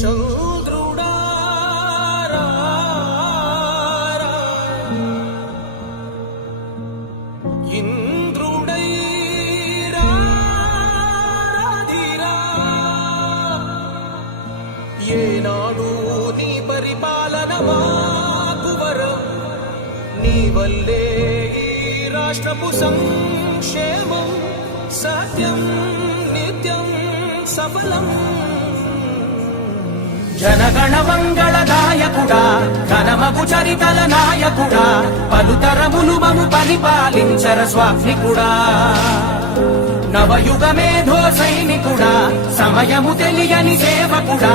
చంద్రుడా ఇంద్రుడై రాధిరా ఏనాడు నీ పరిపాలన మాకు వరం నీ వల్లే ఈ రాష్ట్రపు సంక్షేమం సత్యం నిత్యం సఫలం జనగణ మంగళదాయకుడా ఘనమగు చరితల నాయకుడా పలుతరములు మము పరిపాలించర స్వామికుడా నవయుగ మేధో సైనికుడా సమయము తెలియని సేవకుడా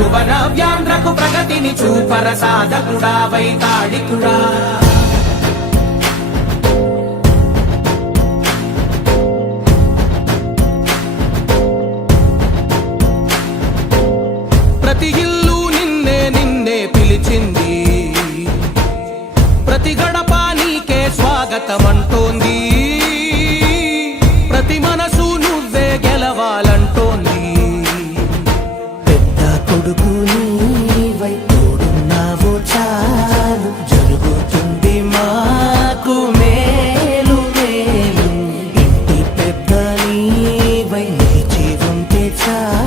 యువన వ్యాంధ్రకు ప్రగతిని చూపర సాధకుడా వైతాళికుడా ప్రతి ఇల్లు నిన్నే నిన్నే పిలిచింది ప్రతి గడప నీకే స్వాగతమంటోంది ప్రతి మనసు నువ్వే గెలవాలంటోంది పెద్ద కొడుకు నీవై తోడున్నావో చాలు జరుగుతుంది మాకు మేలు మేలు ఇంటి పెద్ద నీవై నిలిచి ఉంటే చాలు